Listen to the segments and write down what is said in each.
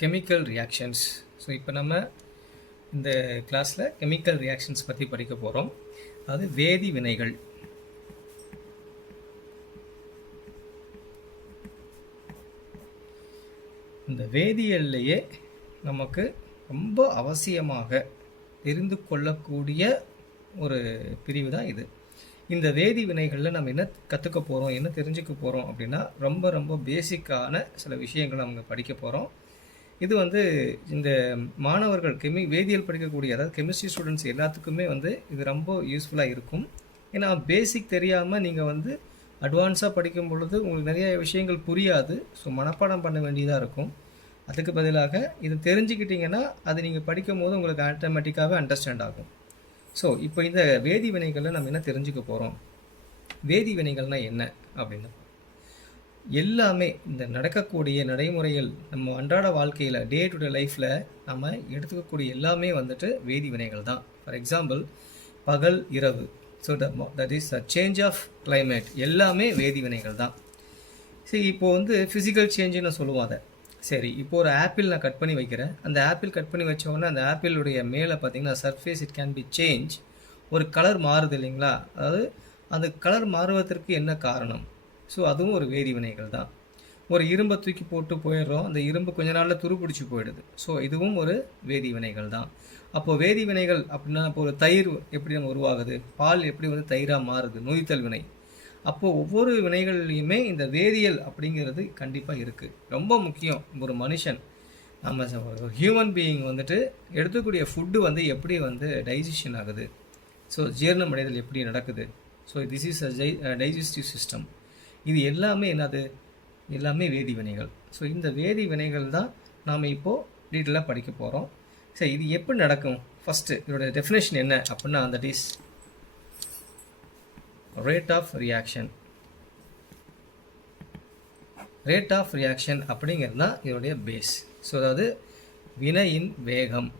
Chemical reactions. So இப்போ நம்ம இந்த கிளாஸில் கெமிக்கல் ரியாக்ஷன்ஸ் பற்றி படிக்க போகிறோம். அதாவது வேதி வினைகள். இந்த வேதியியல்லையே நமக்கு ரொம்ப அவசியமாக தெரிந்து கொள்ளக்கூடிய ஒரு பிரிவு தான் இது. இந்த வேதி வினைகளில் நம்ம என்ன கற்றுக்க போகிறோம், என்ன தெரிஞ்சுக்க போகிறோம் அப்படின்னா ரொம்ப ரொம்ப பேசிக்கான சில விஷயங்களை நம்ம படிக்க போகிறோம். இது இந்த மாணவர்கள் வேதியியல் படிக்கக்கூடிய, அதாவது கெமிஸ்ட்ரி ஸ்டூடெண்ட்ஸ் எல்லாத்துக்குமே இது ரொம்ப யூஸ்ஃபுல்லாக இருக்கும். ஏன்னா பேசிக் தெரியாமல் நீங்கள் அட்வான்ஸாக படிக்கும் பொழுது உங்களுக்கு நிறைய விஷயங்கள் புரியாது. ஸோ மனப்பாடம் பண்ண வேண்டியதாக இருக்கும். அதுக்கு பதிலாக இது தெரிஞ்சுக்கிட்டிங்கன்னா அது நீங்கள் படிக்கும் போது உங்களுக்கு ஆட்டோமேட்டிக்காகவே அண்டர்ஸ்டாண்ட் ஆகும். ஸோ இப்போ இந்த வேதி வினைகளில் நம்ம என்ன தெரிஞ்சுக்க போகிறோம், வேதி வினைகள்னால் என்ன அப்படின்னு எல்லாமே இந்த நடக்கக்கூடிய நடைமுறைகள் நம்ம அன்றாட வாழ்க்கையில் டே டு டே லைஃப்பில் நம்ம எடுத்துக்கக்கூடிய எல்லாமே வேதி வினைகள் தான். ஃபார் எக்ஸாம்பிள் பகல் இரவு, so that is change of climate, எல்லாமே வேதி வினைகள் தான். சரி, இப்போது ஃபிசிக்கல் சேஞ்சுன்னு சொல்லுவோம் அதை. சரி, இப்போ ஒரு ஆப்பிள் நான் கட் பண்ணி வைக்கிறேன். அந்த ஆப்பிள் கட் பண்ணி வச்சோன்னா அந்த ஆப்பிளுடைய மேலே பார்த்தீங்கன்னா surface it can be change, ஒரு கலர் மாறுது இல்லைங்களா? அதாவது அந்த கலர் மாறுவதற்கு என்ன காரணம்? ஸோ அதுவும் ஒரு வேதி வினைகள் தான். ஒரு இரும்பை தூக்கி போட்டு போயிடுறோம், அந்த இரும்பு கொஞ்ச நாளில் துருப்பிடிச்சு போயிடுது. ஸோ இதுவும் ஒரு வேதி வினைகள் தான். அப்போது வேதி வினைகள் அப்படின்னா, இப்போ ஒரு தயிர் எப்படி நம்ம உருவாகுது, பால் எப்படி தயிராக மாறுது, நொதித்தல் வினை. அப்போது ஒவ்வொரு வினைகள்லையுமே இந்த வேதியியல் அப்படிங்கிறது கண்டிப்பாக இருக்குது. ரொம்ப முக்கியம். ஒரு மனுஷன், நம்ம ஹியூமன் பீயிங் எடுத்துக்கூடிய ஃபுட்டு எப்படி டைஜஷன் ஆகுது, ஸோ ஜீரணம் அடைதல் எப்படி நடக்குது, so this is a digestive system. இது எல்லாமே என்னது, எல்லாமே வேதி வினைகள். ஸோ இந்த வேதி வினைகள் தான் நாம் இப்போது டீட்டெயிலாக படிக்க போகிறோம். சரி, இது எப்படி நடக்கும்? ஃபஸ்ட்டு இதோட டெஃபினேஷன் என்ன அப்படின்னா, that is rate of reaction. Rate of reaction அப்படிங்கிறது தான் இதோடைய பேஸ். ஸோ அதாவது வினையின் வேகம்.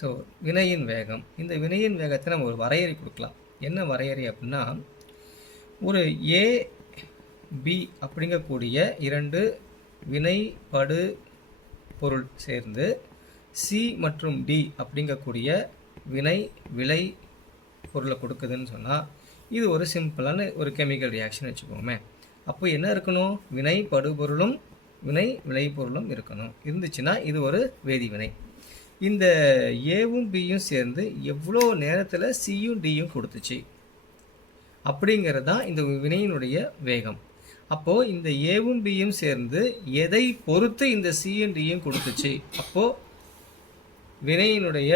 ஸோ வினையின் வேகம், இந்த வினையின் வேகத்தை நம்ம ஒரு வரையறை கொடுக்கலாம். என்ன வரையறை அப்படின்னா, ஒரு ஏ பி அப்படிங்கக்கூடிய இரண்டு வினைபடு பொருள் சேர்ந்து சி மற்றும் டி அப்படிங்கக்கூடிய வினை விளை பொருளை கொடுக்குதுன்னு சொன்னால் இது ஒரு சிம்பிளான ஒரு கெமிக்கல் ரியாக்ஷன் வச்சுக்கோமே. அப்போ என்ன இருக்கணும், வினை படுபொருளும் வினை விளைபொருளும் இருக்கணும். இருந்துச்சுன்னா இது ஒரு வேதிவினை. இந்த ஏவும் பியும் சேர்ந்து எவ்வளோ நேரத்தில் சியும் டியும் கொடுத்துச்சு அப்படிங்கிறது தான் இந்த வினையினுடைய வேகம். அப்போது இந்த ஏவும் பியும் சேர்ந்து எதை பொறுத்து இந்த சியும் டியும் கொடுத்துச்சு, அப்போது வினையினுடைய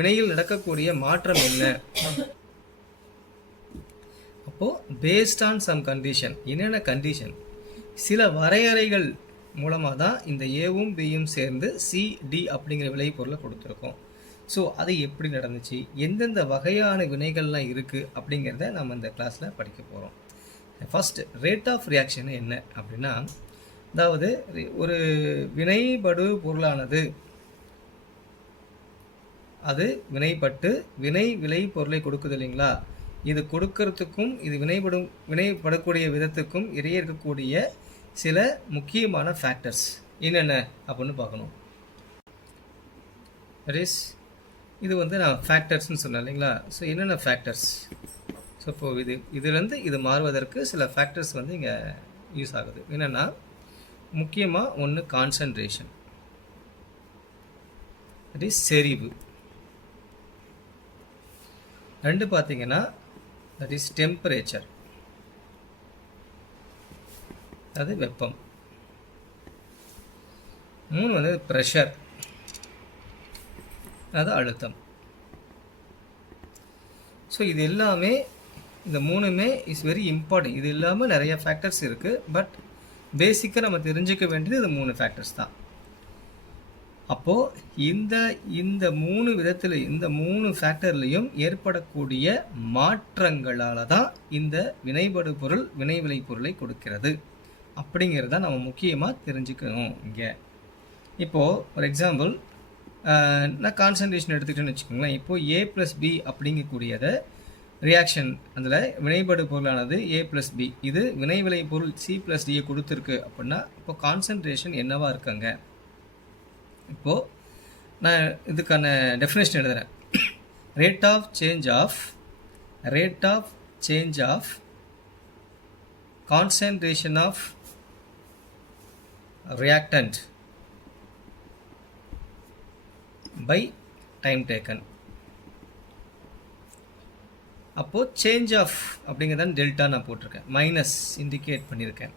வினையில் நடக்கக்கூடிய மாற்றம் என்ன? அப்போது பேஸ்ட் ஆன் சம் கண்டிஷன். என்னென்ன கண்டிஷன்? சில வரையறைகள் மூலமாக தான் இந்த ஏவும் பியும் சேர்ந்து சி டி அப்படிங்கிற விளைபொருளை கொடுத்துருக்கோம். ஸோ அது எப்படி நடந்துச்சு, எந்தெந்த வகையான வினைகள்லாம் இருக்குது அப்படிங்கிறத நம்ம இந்த கிளாஸில் படிக்க போகிறோம். ஃபர்ஸ்ட், ரேட் ஆஃப் ரியாக்ஷன் என்ன அப்படின்னா, அதாவது ஒரு வினைபடு பொருளானது அது வினைப்பட்டு வினை விளை பொருளை கொடுக்குது இல்லைங்களா? இது கொடுக்கறதுக்கும் இது வினைப்படக்கூடிய விதத்துக்கும் இடையே இருக்கக்கூடிய சில முக்கியமான ஃபேக்டர்ஸ் என்னென்ன அப்படின்னு பார்க்கணும். தட் இஸ் இது நான் ஃபேக்டர்ஸ்ன்னு சொன்னேன் இல்லைங்களா? ஸோ என்னென்ன ஃபேக்டர்ஸ்? ஸோ இப்போது இதுலேருந்து இது மாறுவதற்கு சில ஃபேக்டர்ஸ் இங்கே யூஸ் ஆகுது. என்னென்னா, முக்கியமாக ஒன்று கான்சன்ட்ரேஷன், தட் இஸ் செறிவு. ரெண்டு பார்த்தீங்கன்னா தட் இஸ் டெம்பரேச்சர், அது வெப்பம். மூணு ப்ரெஷர், அது அழுத்தம். ஸோ இது எல்லாமே, இந்த மூணுமே இஸ் வெரி இம்பார்ட்டன்ட். இது இல்லாமல் நிறைய ஃபேக்டர்ஸ் இருக்குது, பட் பேசிக்காக நம்ம தெரிஞ்சுக்க வேண்டியது இது மூணு ஃபேக்டர்ஸ் தான். அப்போது இந்த மூணு விதத்தில், இந்த மூணு ஃபேக்டர்லையும் ஏற்படக்கூடிய மாற்றங்களால் தான் இந்த வினைபடு பொருள் வினை விளை பொருளை கொடுக்கிறது அப்படிங்கிறத நம்ம முக்கியமாக தெரிஞ்சுக்கணும். இங்கே இப்போது ஃபார் எக்ஸாம்பிள் நான் கான்சன்ட்ரேஷன் எடுத்துக்கிட்டேன்னு வச்சுக்கோங்களேன். இப்போது A + B அப்படிங்கக்கூடியதை ரியாக்ஷன் அதில் வினைபடு பொருளானது A+B, இது வினை விளை பொருள் C+Dயை கொடுத்துருக்கு அப்படின்னா இப்போ கான்சன்ட்ரேஷன் என்னவா இருக்குங்க. இப்போது நான் இதுக்கான டெஃபினேஷன் எழுதுகிறேன். Rate of change of concentration of reactant by time taken. அப்போ சேஞ்ச் ஆஃப் அப்படிங்கிறதான் டெல்டா நான் போட்டிருக்கேன், மைனஸ் இண்டிகேட் பண்ணியிருக்கேன்.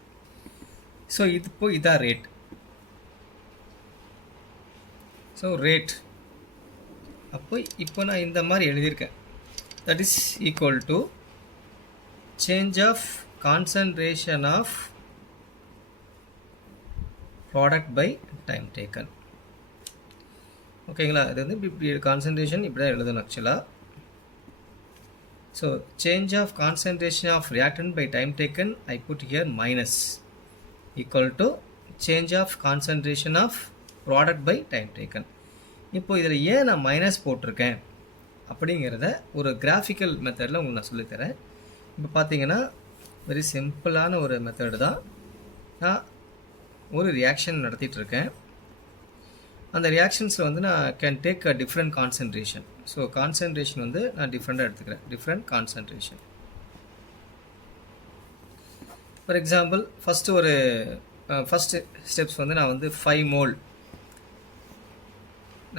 ஸோ இப்போ இதான் ரேட். ஸோ ரேட் அப்போ இப்போ நான் இந்த மாதிரி எழுதியிருக்கேன். That is equal to change of concentration of product by time taken. ஓகேங்களா, இது வந்து இப்படி கான்சன்ட்ரேஷன் இப்படி தான் எழுதணும் ஆக்சுவலாக. So change of concentration of reactant by time taken I put here minus equal to change of concentration of product by time taken. இப்போ இதில் ஏன் நான் மைனஸ் போட்டிருக்கேன் அப்படிங்கிறத ஒரு கிராஃபிக்கல் மெத்தடில் உங்களுக்கு நான் சொல்லித்தரேன். இப்போ பார்த்தீங்கன்னா வெரி சிம்பிளான ஒரு மெத்தடு தான். நான் ஒரு ரியாக்ஷன் நடத்திட்டுருக்கேன். அந்த ரியாக்ஷன்ஸில் வந்து நான் can take a different concentration. So concentration வந்து நான் டிஃப்ரெண்ட்டாக எடுத்துக்கிறேன், different concentration. For example first steps வந்து நான் வந்து 5 மோல்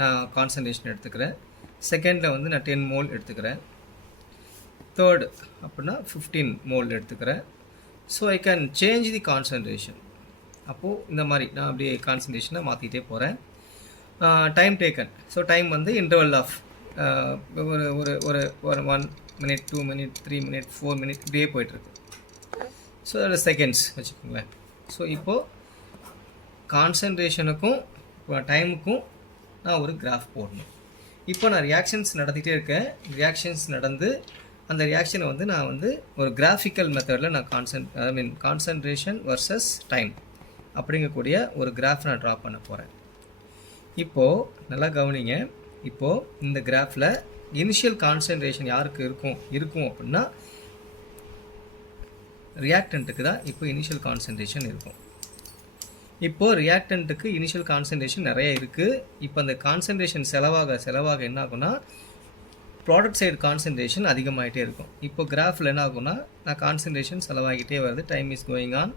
நான் கான்சன்ட்ரேஷன் எடுத்துக்கிறேன். செகண்டில் வந்து நான் 10 மோல் எடுத்துக்கிறேன். தேர்டு அப்படின்னா 15 மோல் எடுத்துக்கிறேன். So I can change the concentration. அப்போது இந்த மாதிரி நான் அப்படியே கான்சன்ட்ரேஷனை மாற்றிக்கிட்டே போகிறேன். டைம் டேக்கன், ஸோ டைம் வந்து இன்டர்வல் ஆஃப் ஒரு ஒரு ஒரு ஒரு 1 minute 2 minute 3 minute 4 minute இப்படியே போய்ட்டுருக்கு. ஸோ அதில் செகண்ட்ஸ் வச்சுக்கோங்களேன். ஸோ இப்போது கான்சன்ட்ரேஷனுக்கும் டைமுக்கும் நான் ஒரு கிராஃப் போடணும். இப்போ நான் ரியாக்ஷன்ஸ் நடத்திகிட்டே இருக்கேன். ரியாக்ஷன்ஸ் நடந்து அந்த ரியாக்ஷனை வந்து நான் வந்து ஒரு கிராஃபிக்கல் மெத்தடில் நான் கான்சன்ட்ரேஷன் வர்சஸ் டைம் அப்படிங்கக்கூடிய ஒரு கிராஃப் நான் ட்ரா பண்ண போகிறேன். இப்போது நல்லா கவனிங்க. இப்போது இந்த கிராஃபில் இனிஷியல் கான்சன்ட்ரேஷன் யாருக்கு இருக்கும் அப்படின்னா ரியாக்டண்ட்டுக்கு தான் இப்போ இனிஷியல் கான்சன்ட்ரேஷன் இருக்கும். இப்போது ரியாக்டண்ட்டுக்கு இனிஷியல் கான்சன்ட்ரேஷன் நிறைய இருக்குது. இப்போ அந்த கான்சன்ட்ரேஷன் செலவாக என்ன ஆகும்னா ப்ராடக்ட் சைடு கான்சன்ட்ரேஷன் அதிகமாகிட்டே இருக்கும். இப்போ கிராஃபில் என்ன ஆகும்னா நான் கான்சன்ட்ரேஷன் செலவாகிட்டே வருது, டைம் இஸ் கோயிங் ஆன்,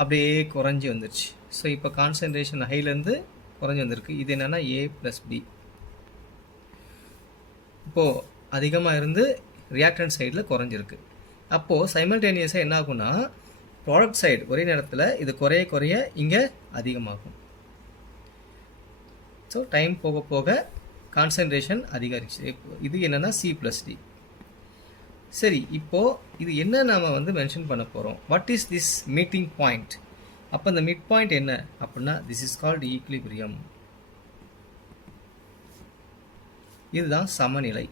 அப்படியே குறைஞ்சி வந்துருச்சு. ஸோ இப்போ கான்சன்ட்ரேஷன் ஹைலேருந்து குறைஞ்சி வந்திருக்கு. இது என்னென்னா A+B. இப்போது அதிகமாக இருந்து ரியாக்டன்ட் சைடில் குறைஞ்சிருக்கு. அப்போது சைமல்டேனியஸாக என்ன ஆகும்னா ப்ராடக்ட் சைடு ஒரே நேரத்தில் இது குறைய இங்கே அதிகமாகும். ஸோ டைம் போக போக கான்சன்ட்ரேஷன் அதிகரிச்சு. இது என்னென்னா C+D. சரி, இப்போது இது என்ன நாம் வந்து மென்ஷன் பண்ண போகிறோம். What is this meeting point? அப்போ இந்த மிட் பாயிண்ட் என்ன அப்படின்னா திஸ் இஸ் கால்டு ஈக்லிபிரியம். இதுதான் சமநிலை.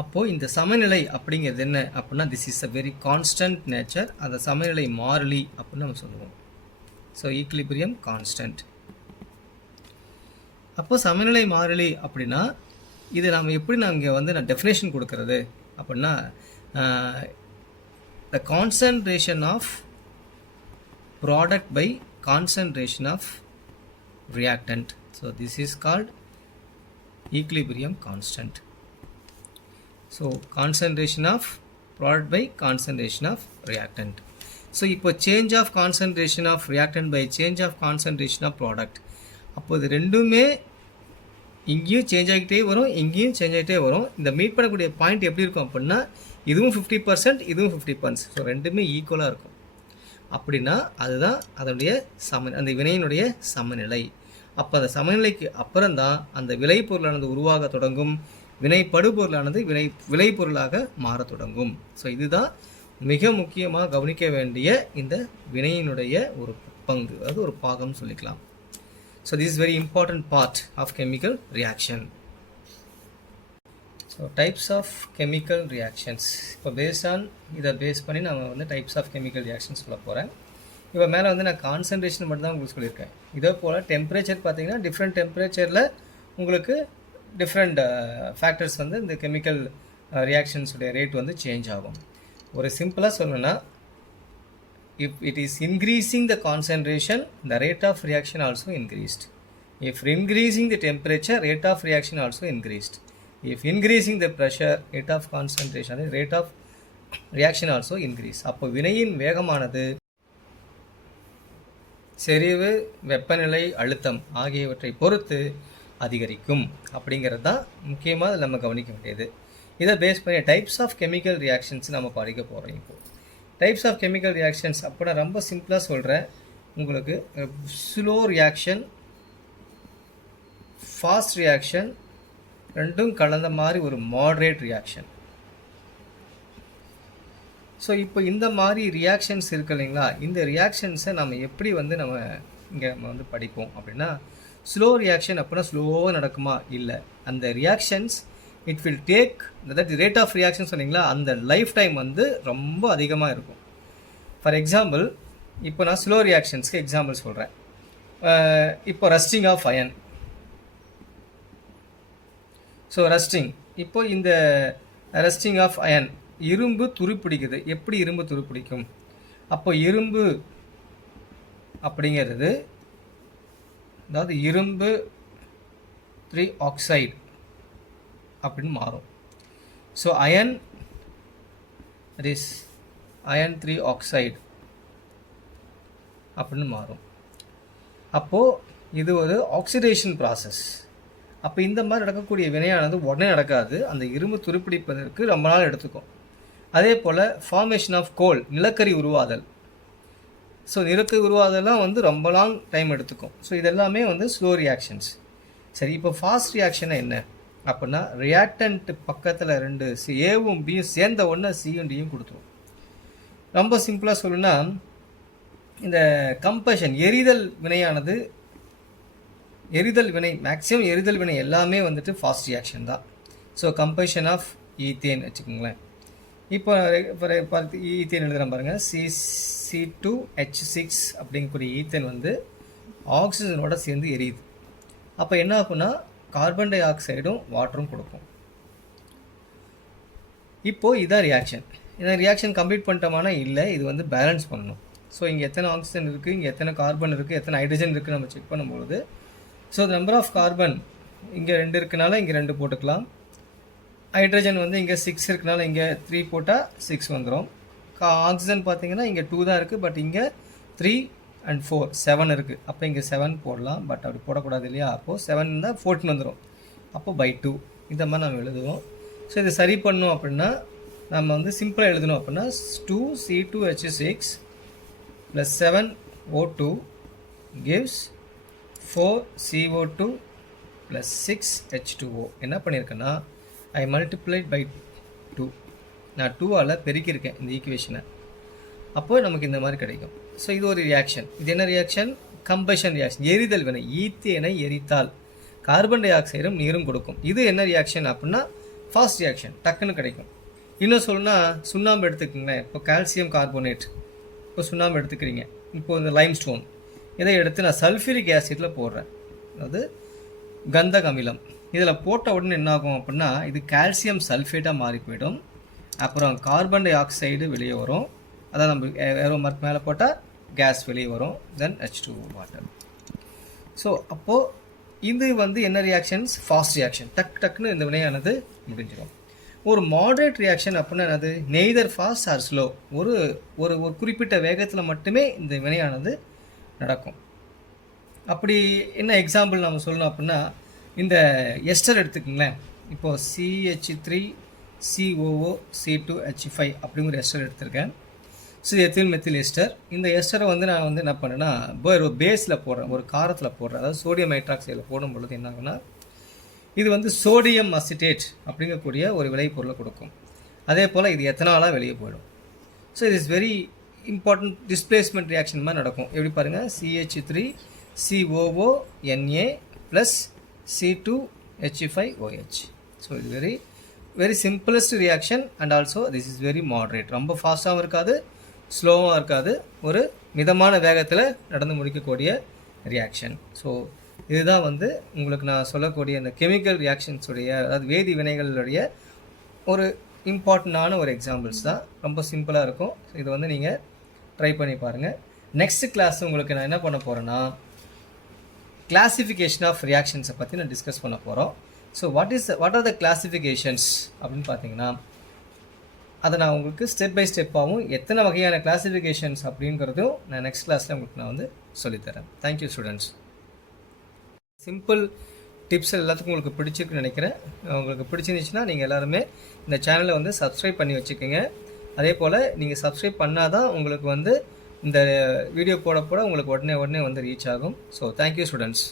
அப்போது இந்த சமநிலை அப்படிங்கிறது என்ன அப்படின்னா this is a very constant nature. அந்த சமநிலை மாறிலி அப்படின்னு நம்ம சொல்லுவோம். So equilibrium constant. அப்போ சமநிலை மாறிலி அப்படின்னா இது நாம் எப்படி இங்கே வந்து நான் டெஃபினேஷன் கொடுக்கறது அப்படின்னா the concentration of product by concentration of reactant. So this is called equilibrium constant. So concentration of product by concentration of reactant. So இப்போ change of concentration of reactant by change of concentration of product. அப்போ இது ரெண்டுமே இங்கேயும் change ஆகிட்டே வரும், இங்கேயும் change ஆகிட்டே வரும். இந்த மீட் பண்ணக்கூடிய பாயிண்ட் எப்படி இருக்கும் அப்படின்னா இதுவும் 50%, இதுவும் 50%. ஸோ ரெண்டுமே ஈக்குவலாக இருக்கும். அப்படின்னா அதுதான் அதனுடைய அந்த வினையினுடைய சமநிலை. அப்போ அந்த சமநிலைக்கு அப்புறம் தான் அந்த விளைபொருளானது உருவாக தொடங்கும், வினைப்படுபொருளானது விளைபொருளாக மாற தொடங்கும். ஸோ இதுதான் மிக முக்கியமாக கவனிக்க வேண்டிய இந்த வினையினுடைய ஒரு பங்கு, அதாவது ஒரு பாகம் சொல்லிக்கலாம். So this is very important part of chemical reaction. So types of chemical reactions. இப்போ based on இதை பேஸ் பண்ணி நான் வந்து types of chemical reactions சொல்ல போகிறேன். இப்போ மேலே வந்து நான் கான்சன்ட்ரேஷன் மட்டும் தான் உங்களுக்கு சொல்லியிருக்கேன். இதே போல் டெம்பரேச்சர் பார்த்தீங்கன்னா டிஃப்ரெண்ட் டெம்பரேச்சரில் உங்களுக்கு டிஃப்ரெண்ட் ஃபேக்டர்ஸ் வந்து இந்த கெமிக்கல் ரியாக்ஷன்ஸுடைய ரேட் வந்து சேஞ்ச் ஆகும். ஒரு சிம்பிளாக சொல்லணும்னா, if it is increasing the concentration, the rate of reaction also increased. If increasing the temperature, rate of reaction also increased. If increasing the pressure, rate of concentration, rate of reaction also increase. அப்போ வினையின் வேகமானது செறிவு, வெப்பநிலை, அழுத்தம் ஆகியவற்றை பொறுத்து அதிகரிக்கும். அப்படிங்கிறது தான் முக்கியமாக நம்ம கவனிக்க வேண்டியது. இதை பேஸ் பண்ணி டைப்ஸ் ஆஃப் கெமிக்கல் ரியாக்ஷன்ஸ் நம்ம படிக்க போகிறோம். இப்போ டைப்ஸ் ஆஃப் கெமிக்கல் ரியாக்ஷன்ஸ் அப்போ நான் ரொம்ப சிம்பிளாக சொல்கிறேன் உங்களுக்கு. ஸ்லோ ரியாக்ஷன், ஃபாஸ்ட் ரியாக்ஷன், ரெண்டும் கலந்த மாதிரி ஒரு மாட்ரேட் ரியாக்ஷன். ஸோ இப்போ இந்த மாதிரி ரியாக்ஷன்ஸ் இருக்கு இல்லைங்களா, இந்த ரியாக்ஷன்ஸை நம்ம எப்படி வந்து நம்ம இங்கே நம்ம வந்து படிப்போம் அப்படின்னா, ஸ்லோ ரியாக்ஷன் அப்படின்னா ஸ்லோவாக நடக்குமா? இல்லை, அந்த reactions it will take that rate of reaction சொன்னீங்களா, அந்த லைஃப் டைம் வந்து ரொம்ப அதிகமாக இருக்கும். ஃபார் எக்ஸாம்பிள், இப்போ நான் ஸ்லோ ரியாக்ஷன்ஸ்க்கு எக்ஸாம்பிள் சொல்கிறேன். இப்போ rusting of iron. So rusting, இப்போ இந்த ரஸ்டிங் ஆஃப் அயன், இரும்பு துருப்பிடிக்குது. எப்படி இரும்பு துருப்பிடிக்கும்? அப்போ இரும்பு அப்படிங்கிறது, அதாவது இரும்பு 3 ஆக்சைடு அப்படின்னு மாறும். So iron, that is iron 3 oxide அப்படின்னு மாறும். அப்போது இது ஒரு ஆக்சிடேஷன் ப்ராசஸ். அப்போ இந்த மாதிரி நடக்கக்கூடிய வினையானது உடனே நடக்காது. அந்த இரும்பு துருப்பிடிப்பதற்கு ரொம்ப நாள் எடுத்துக்கும். அதே போல் ஃபார்மேஷன் ஆஃப் கோல், நிலக்கரி உருவாதல். ஸோ நிலக்கரி உருவாதெல்லாம் வந்து ரொம்ப லாங் டைம் எடுத்துக்கும். ஸோ இதெல்லாமே வந்து ஸ்லோ ரியாக்ஷன்ஸ். சரி, இப்போ ஃபாஸ்ட் ரியாக்ஷனை என்ன அப்படின்னா, ரியாக்டன்ட் பக்கத்தில் 2 ஏவும் பியும் சேர்ந்த உடனே சியும் டியும் கொடுத்துரும். ரொம்ப சிம்பிளாக சொல்லணும்னா, இந்த கம்பஷன் எரிதல் வினையானது, எரிதல் வினை மேக்ஸிமம் எரிதல் வினை எல்லாமே வந்துட்டு ஃபாஸ்ட் ரியாக்ஷன் தான். ஸோ கம்பஷன் ஆஃப் ஈத்தேன் வச்சுக்கோங்களேன். இப்போ ஈத்தேன் எழுதுகிறேன் பாருங்கள். C2H6 அப்படிங்கக்கூடிய ஈத்தேன் வந்து ஆக்சிஜனோட சேர்ந்து எரியுது. அப்போ என்ன ஆகும்னா, கார்பன் டை ஆக்சைடும் வாட்டரும் கொடுக்கும். இப்போது இதான் ரியாக்ஷன். இந்த ரியாக்ஷன் கம்ப்ளீட் பண்ணிட்டோமானா இல்லை, இது வந்து பேலன்ஸ் பண்ணணும். ஸோ இங்கே எத்தனை ஆக்சிஜன் இருக்குது, இங்கே எத்தனை கார்பன் இருக்குது, எத்தனை ஹைட்ரஜன் இருக்குது நம்ம செக் பண்ணும்பொழுது, ஸோ நம்பர் ஆஃப் கார்பன் இங்கே 2 இருக்குனால இங்கே 2 போட்டுக்கலாம். ஹைட்ரஜன் வந்து இங்கே 6 இருக்குனால இங்கே 3 போட்டால் 6 வந்துடும். ஆக்சிஜன் பார்த்தீங்கன்னா இங்கே 2 தான் இருக்குது, பட் இங்கே 3 and 4 7 இருக்குது. அப்போ இங்கே 7 போடலாம், பட் அப்படி போடக்கூடாது இல்லையா. அப்போது 7 இருந்தால் 14 வந்துடும். அப்போ by 2 இந்த மாதிரி நம்ம எழுதுவோம். ஸோ இதை சரி பண்ணோம் அப்படின்னா நம்ம வந்து சிம்பிளாக எழுதணும் அப்படின்னா 2C2H6 + 7O2 gives 4CO2 + 6H2O. என்ன பண்ணியிருக்கேன்னா, I multiplied by 2. நான் 2ஆல் பெருக்கியிருக்கேன் இந்த ஈக்குவேஷனை. அப்போ நமக்கு இந்த மாதிரி கிடைக்கும். ஸோ இது ஒரு ரியாக்ஷன். இது என்ன ரியாக்ஷன்? கம்பஷன் ரியாக்ஷன், எரிதல் வினை. ஈத்தேனை எரித்தால் கார்பன் டை ஆக்சைடும் நீரும் கொடுக்கும். இது என்ன ரியாக்ஷன் அப்படின்னா ஃபாஸ்ட் ரியாக்ஷன், டக்குன்னு கிடைக்கும். இன்னும் சொல்லணும்னா, சுண்ணாம்பு எடுத்துக்கோங்களேன். இப்போ கால்சியம் கார்போனேட், இப்போ சுண்ணாம்பு எடுத்துக்கிறீங்க. இப்போ இந்த லைம் ஸ்டோன், இதை எடுத்து நான் சல்ஃபியூரிக் ஆசிட்டில் போடுறேன், அதாவது கந்தக அமிலம். இதில் போட்ட உடனே என்ன ஆகும் அப்படின்னா, இது கால்சியம் சல்ஃபேட்டாக மாறி போயிடும். அப்புறம் கார்பன் டை ஆக்சைடு வெளியே வரும். அதான் நம்ம ஏரோ மார்க் மேலே போட்டால் கேஸ் வெளியே வரும். தென் H2O வாட்டர். ஸோ அப்போது இது வந்து என்ன ரியாக்ஷன்ஸ்? Fast reaction. டக்குன்னு இந்த வினையானது முடிஞ்சிடும். ஒரு மாடரேட் ரியாக்ஷன் அப்படின்னா என்னது? Neither fast or slow. ஒரு ஒரு ஒரு குறிப்பிட்ட வேகத்தில் மட்டுமே இந்த வினையானது நடக்கும். அப்படி என்ன எக்ஸாம்பிள் நம்ம சொல்லணும் அப்படின்னா, இந்த எஸ்டர் எடுத்துக்கோங்களேன். இப்போது CH3COO C2H5 அப்படிங்கிற எஸ்டர் எடுத்திருக்கேன். So ethyl methyl ester. இந்த எஸ்டரை வந்து நான் வந்து என்ன பண்ணேன்னா, ஒரு பேஸில் போடுறேன், ஒரு காரத்தில் போடுறேன். அதாவது சோடியம் ஹைட்ராக்சைடில் போடும் பொழுது என்ன ஆகுன்னா, இது வந்து சோடியம் அசிட்டேட் அப்படிங்கக்கூடிய ஒரு விளைபொருளை கொடுக்கும். அதே போல் இது எத்தனாலாக வெளியே போயிடும். ஸோ இது is very important displacement reaction மாதிரி நடக்கும். எப்படி பாருங்கள், CH3COONA + C2H5OH. ஸோ இது very simplest reaction and also this is very moderate. ரொம்ப ஃபாஸ்ட்டாகவும் இருக்காது, ஸ்லோவாக இருக்காது, ஒரு மிதமான வேகத்தில் நடந்து முடிக்கக்கூடிய ரியாக்ஷன். ஸோ இதுதான் வந்து உங்களுக்கு நான் சொல்லக்கூடிய இந்த கெமிக்கல் ரியாக்ஷன்ஸுடைய, அதாவது வேதி வினைகளுடைய ஒரு இம்பார்ட்டண்டான ஒரு எக்ஸாம்பிள்ஸ் தான். ரொம்ப சிம்பிளாக இருக்கும். இது வந்து நீங்கள் ட்ரை பண்ணி பாருங்கள். நெக்ஸ்ட் கிளாஸ் உங்களுக்கு நான் என்ன பண்ண போகிறேன்னா, கிளாசிஃபிகேஷன் ஆஃப் ரியாக்ஷன்ஸை பற்றி நான் டிஸ்கஸ் பண்ண போகிறோம். So what are the classifications அப்படின்னு பார்த்தீங்கன்னா, அதை நான் உங்களுக்கு ஸ்டெப் பை ஸ்டெப்பாகவும் எத்தனை வகையான கிளாசிஃபிகேஷன்ஸ் அப்படிங்கிறதும் நான் நெக்ஸ்ட் கிளாஸில் உங்களுக்கு நான் வந்து சொல்லித்தரேன். Thank you students. சிம்பிள் டிப்ஸ் எல்லாத்துக்கும் உங்களுக்கு பிடிச்சிருக்குன்னு நினைக்கிறேன். உங்களுக்கு பிடிச்சிருந்துச்சுன்னா நீங்கள் எல்லாருமே இந்த சேனலை வந்து சப்ஸ்கிரைப் பண்ணி வச்சுக்கோங்க. அதே போல் நீங்கள் சப்ஸ்கிரைப் பண்ணால் தான் உங்களுக்கு வந்து இந்த வீடியோ போட உங்களுக்கு உடனே வந்து ரீச் ஆகும். So thank you students.